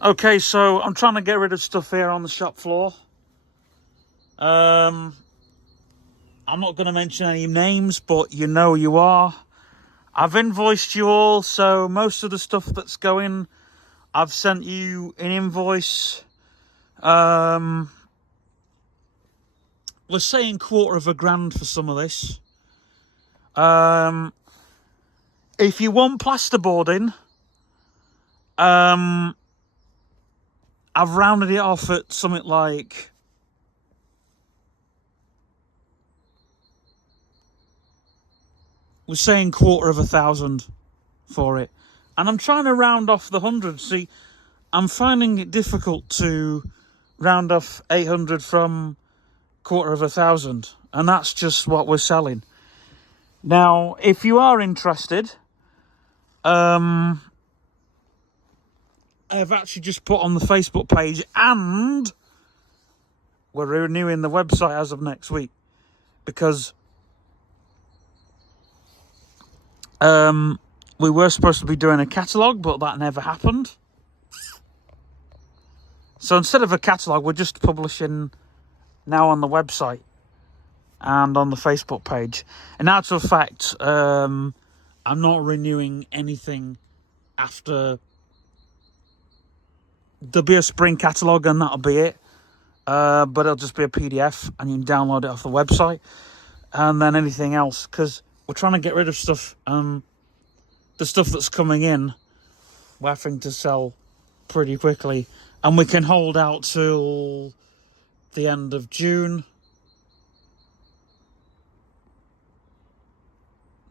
Okay, so I'm trying to get rid of stuff here on the shop floor. I'm not going to mention any names, but you know you are. I've invoiced you all, so most of the stuff that's going, I've sent you an invoice. We're saying $250,000 for some of this. If you want plasterboarding, I've rounded it off at something like we're saying $250,000 for it, and I'm trying to round off the 100. See, I'm finding it difficult to round off 800 from $250,000, and that's just what we're selling. Now, if you are interested, I've actually just put on the Facebook page, and we're renewing the website as of next week, because we were supposed to be doing a catalogue, but that never happened. So instead of a catalogue, we're just publishing now on the website and on the Facebook page. In actual fact, I'm not renewing anything after. There'll be a spring catalogue and that'll be it. But it'll just be a PDF and you can download it off the website. And then anything else, because we're trying to get rid of stuff. The stuff that's coming in, we're having to sell pretty quickly. And we can hold out till the end of June.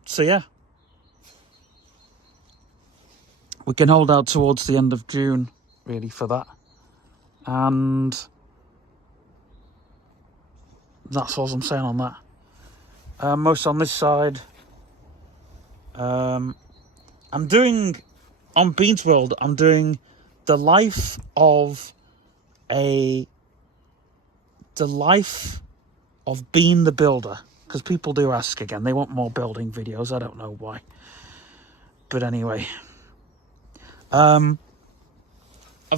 So yeah. We can hold out towards the end of June, really, for that. And that's all I'm saying on that. Most on this side. I'm doing, on Beans World, I'm doing the life of Bean the Builder. Because people do ask again. They want more building videos. I don't know why. But anyway. I've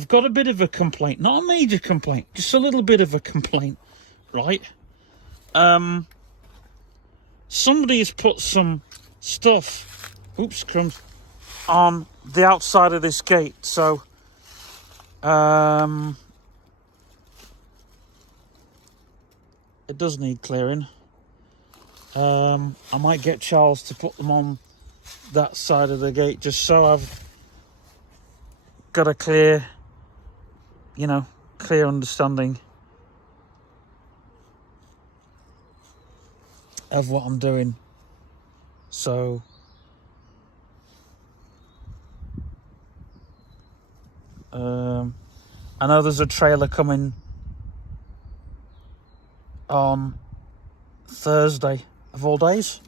got a bit of a complaint. Not a major complaint. Just a little bit of a complaint. Right? Somebody has put some stuff... Oops, crumbs. On the outside of this gate. So... it does need clearing. I might get Charles to put them on that side of the gate just so I've got a clear understanding of what I'm doing. So I know there's a trailer coming on Thursday of all days.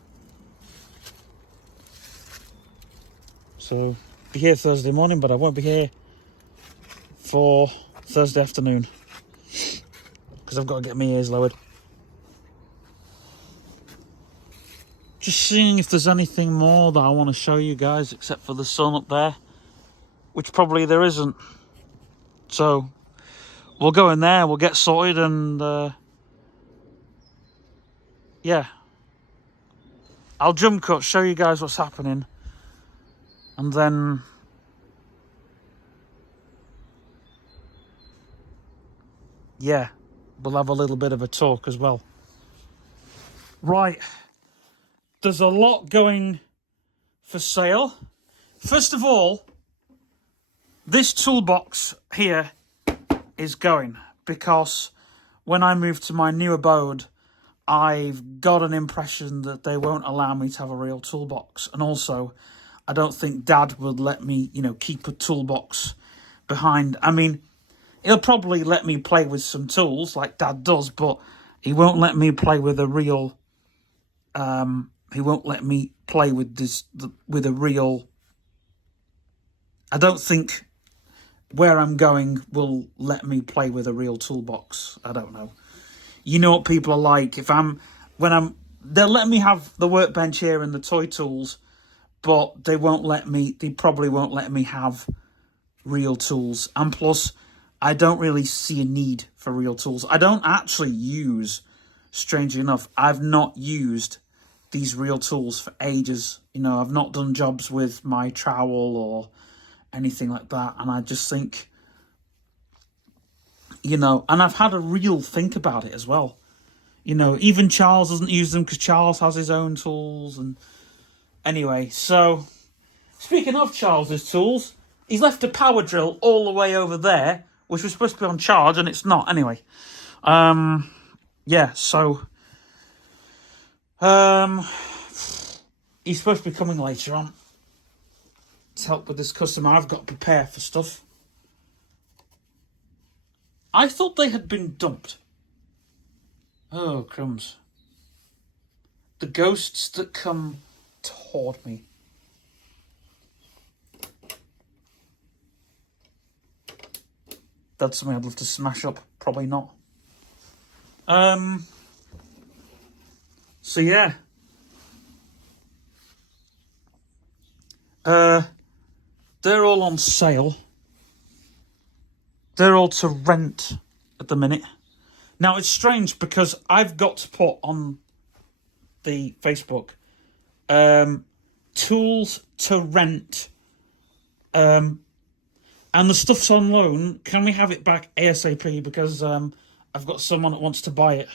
So be here Thursday morning, but I won't be here for Thursday afternoon because I've got to get my ears lowered. Just seeing if there's anything more that I want to show you guys except for the sun up there, which probably there isn't. So we'll go in there, we'll get sorted, and yeah, I'll jump cut, show you guys what's happening, and then yeah, we'll have a little bit of a talk as well. Right, there's a lot going for sale. First of all, this toolbox here is going because when I move to my new abode, I've got an impression that they won't allow me to have a real toolbox. And also, I don't think Dad would let me, keep a toolbox behind. I mean, he'll probably let me play with some tools like Dad does, but he won't let me play with a real... he won't let me play with with a real... I don't think where I'm going will let me play with a real toolbox. I don't know. You know what people are like. They'll let me have the workbench here and the toy tools, but they probably won't let me have real tools. And plus, I don't really see a need for real tools. I don't actually use, strangely enough, I've not used these real tools for ages. You know, I've not done jobs with my trowel or anything like that. And I just think, you know, and I've had a real think about it as well. You know, even Charles doesn't use them because Charles has his own tools. And anyway, so speaking of Charles's tools, he's left a power drill all the way over there, which was supposed to be on charge, and it's not. Anyway, yeah, so he's supposed to be coming later on to help with this customer. I've got to prepare for stuff. I thought they had been dumped. Oh, crumbs. The ghosts that come to haunt me. That's something I'd love to smash up. Probably not. So yeah. They're all on sale. They're all to rent at the minute. Now, it's strange because I've got to put on the Facebook tools to rent, and the stuff's on loan. Can we have it back ASAP? Because I've got someone that wants to buy it.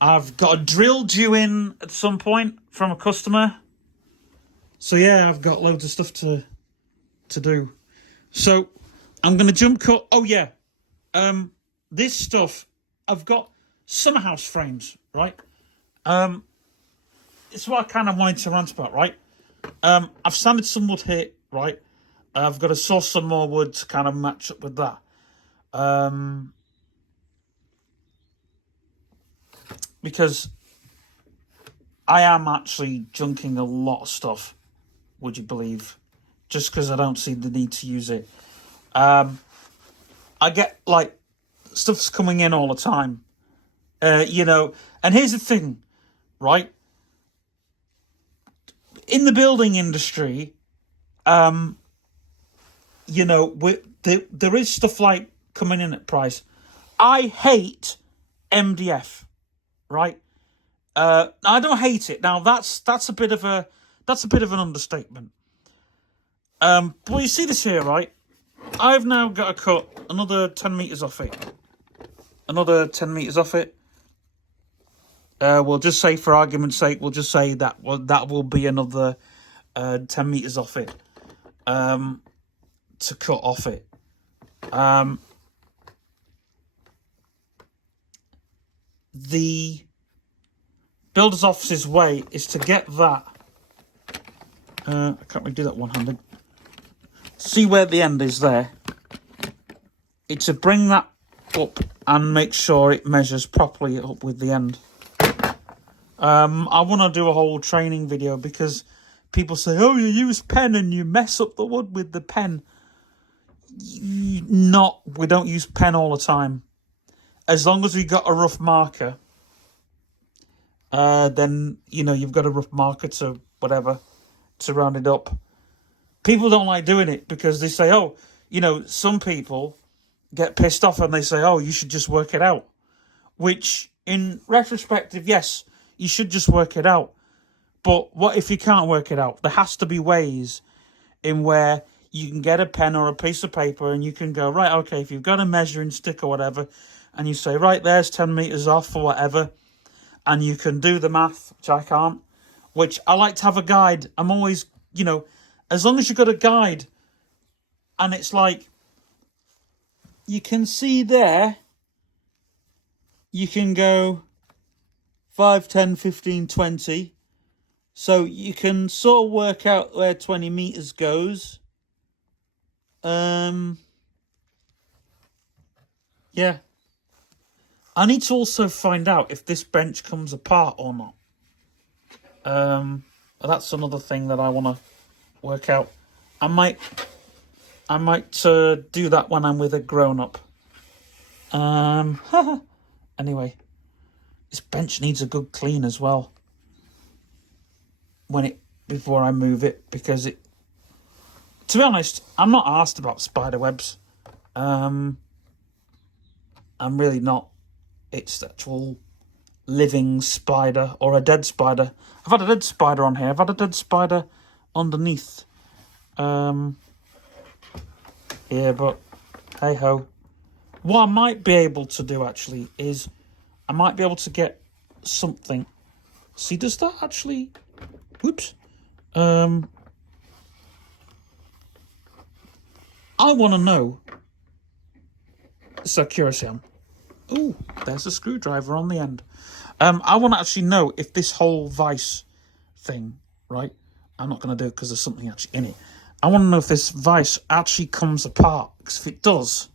I've got a drill due in at some point from a customer. So yeah, I've got loads of stuff to do. So I'm going to jump cut. Oh yeah, this stuff, I've got summer house frames, right? It's what I kind of wanted to rant about, right? I've sanded some wood here, right? I've got to source some more wood to kind of match up with that. Because I am actually junking a lot of stuff, would you believe? Just because I don't see the need to use it. I get, like, stuff's coming in all the time. You know, and here's the thing, right? In the building industry, you know, there is stuff like coming in at price. I hate MDF, right? I don't hate it. Now that's a bit of an understatement. But you see this here, right? I've now got to cut another 10 meters off it. Another 10 meters off it. We'll just say, for argument's sake, we'll just say that will be another 10 meters off it. To cut off it. The builder's office's way is to get that. I can't really do that one-handed. See where the end is there. It's to bring that up and make sure it measures properly up with the end. I want to do a whole training video because people say, oh, you use pen and you mess up the wood with the pen. We don't use pen all the time. As long as we got a rough marker, then, you know, you've got a rough marker to whatever, to round it up. People don't like doing it because they say, oh, you know, some people get pissed off and they say, oh, you should just work it out. Which, in retrospective, yes, you should just work it out. But what if you can't work it out? There has to be ways in where you can get a pen or a piece of paper and you can go, right, okay, if you've got a measuring stick or whatever, and you say, right, there's 10 meters off or whatever, and you can do the math, which I can't, which I like to have a guide. I'm always, you know, as long as you've got a guide and it's like, you can see there, you can go 5, 10, 15, 20. So you can sort of work out where 20 meters goes. Yeah. I need to also find out if this bench comes apart or not. That's another thing that I want to work out. I might do that when I'm with a grown-up. Anyway. This bench needs a good clean as well. Before I move it, because it. To be honest, I'm not asked about spider webs. I'm really not. It's the actual living spider or a dead spider. I've had a dead spider on here. I've had a dead spider underneath. Yeah, but hey ho. What I might be able to do actually is I might be able to get something. See, does that actually? Whoops. I want to know. So curious I am. Ooh, there's a screwdriver on the end. I want to actually know if this whole vice thing, right? I'm not going to do it because there's something actually in it. I want to know if this vice actually comes apart. Because if it does,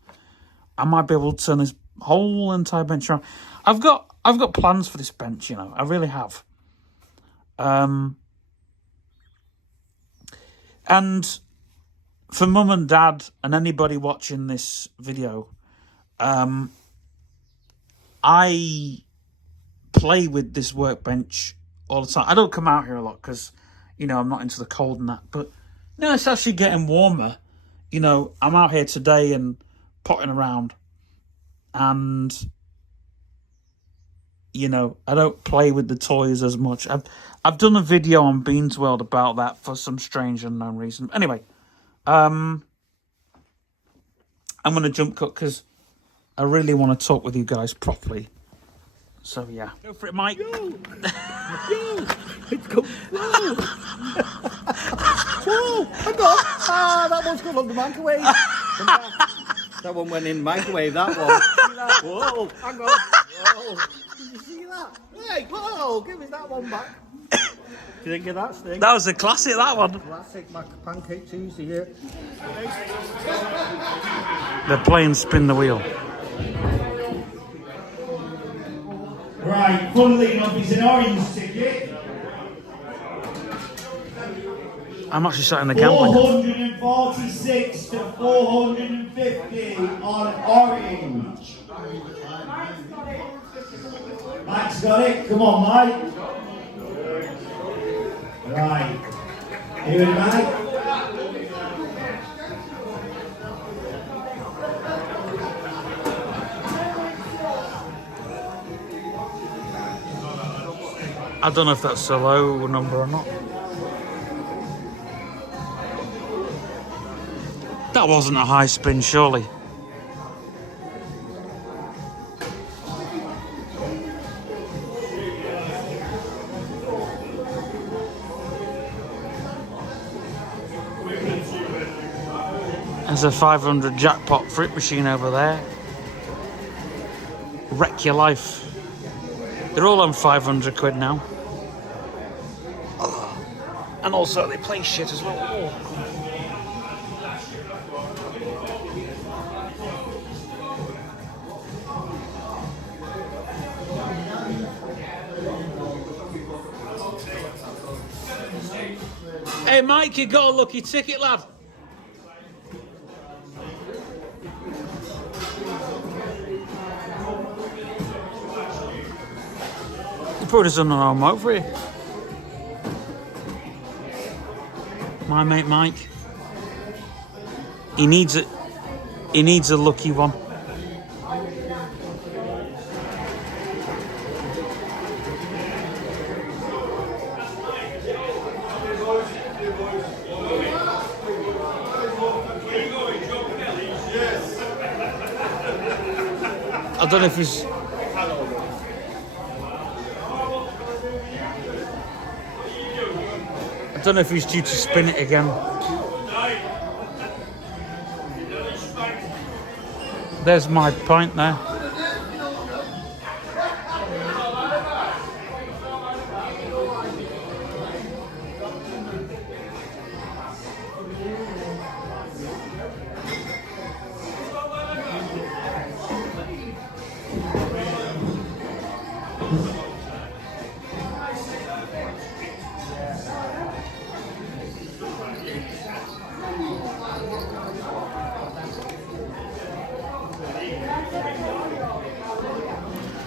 I might be able to turn this whole entire bench around. I've got plans for this bench, you know. I really have. And for mum and dad and anybody watching this video, I play with this workbench all the time. I don't come out here a lot because, you know, I'm not into the cold and that. But, no, it's actually getting warmer. You know, I'm out here today and potting around. And, you know, I don't play with the toys as much. I've done a video on Beans World about that for some strange unknown reason. Anyway, I'm going to jump cut because I really want to talk with you guys properly. So, yeah. Go for it, Mike. Yo! Yo! It's go. Whoa! Whoa! Hang on! Ah, that one's gone on the microwave. That one went in the microwave, that one. See that? Whoa! Hang on. Whoa! Did you see that? Hey, whoa! Give us that one back. Do you think of that, Sting? That was a classic, that one. Classic pancake Tuesday here. They're playing Spin the Wheel. Right, funnily enough, it's an orange ticket. I'm actually sat in the gambling. 446 to 450 on orange. Mike's got it. Come on, Mike. Right. You and Mike? I don't know if that's a low number or not. That wasn't a high spin, surely. There's a 500 jackpot fruit machine over there. Wreck your life. They're all on 500 quid now. And also they play shit as well. Oh. Hey Mike, you got a lucky ticket, lad. You put us on an arm out for you. My mate Mike. He needs a lucky one. I don't know if he's... I don't know if he's due to spin it again. There's my pint there.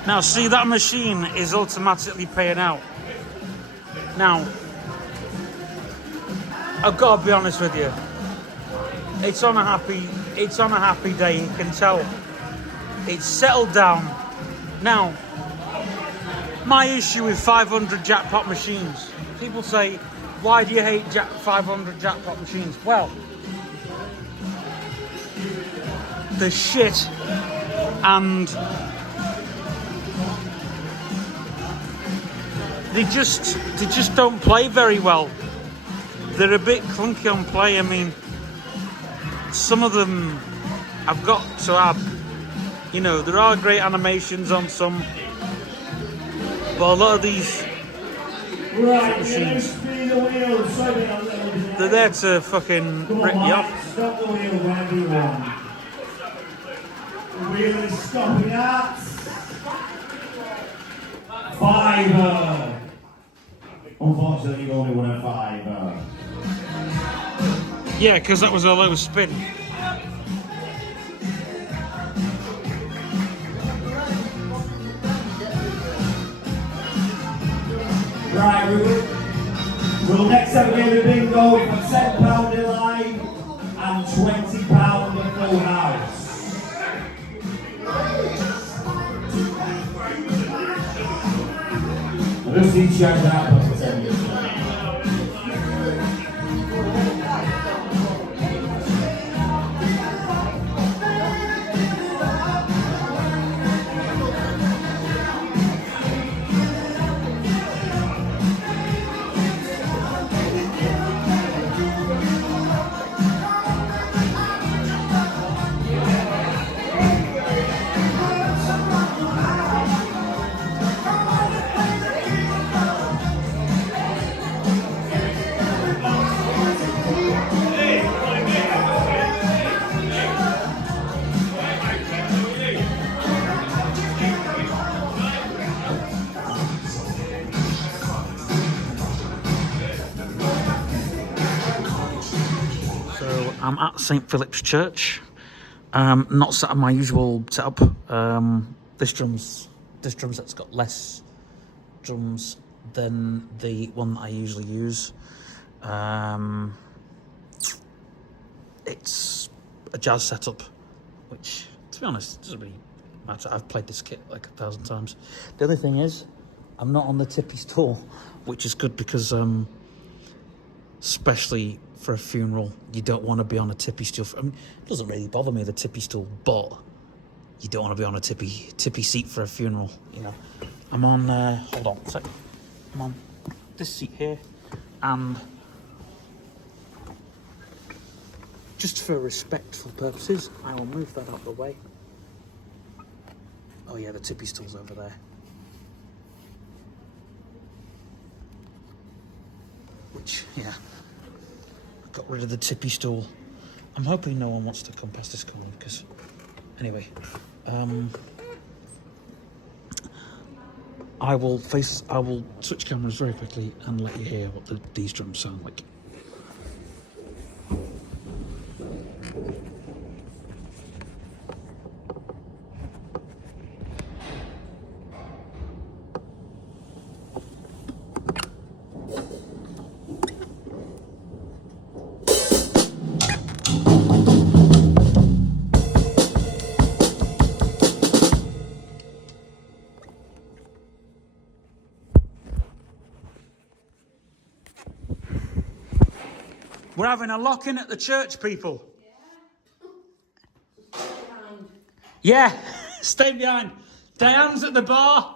Now, see, that machine is automatically paying out. Now, I've got to be honest with you. It's on a happy day. You can tell it's settled down. Now, my issue with 500 jackpot machines. People say, why do you hate 500 jackpot machines? Well, the shit and they just don't play very well. They're a bit clunky on play. I mean, some of them I've got to add, you know, there are great animations on some, but a lot of these machines, they're there to fucking rip you off. Stop the wheel whenever you want. The wheel is stopping at £5. Unfortunately, you've only won a £5. Yeah, because that was a low spin. Right, we'll next have a game of bingo for £10 in line and £20 at full house. I'll just need to check that out for 10 minutes. I'm at St. Philip's Church. Not set on my usual setup. This drum set's got less drums than the one that I usually use. It's a jazz setup, which, to be honest, doesn't really matter. I've played this kit like 1,000 times. The only thing is, I'm not on the tippy stool, which is good because, especially for a funeral, you don't want to be on a tippy stool. I mean, it doesn't really bother me, the tippy stool, but you don't want to be on a tippy seat for a funeral, you know. I'm on, hold on a sec. I'm on this seat here, and just for respectful purposes, I will move that out of the way. Oh yeah, the tippy stool's over there. Which, yeah, got rid of the tippy stool. I'm hoping no one wants to come past this corner because, anyway, I will switch cameras very quickly and let you hear what these drums sound like. We're having a lock-in at the church, people. Yeah, stay behind. Diane's at the bar.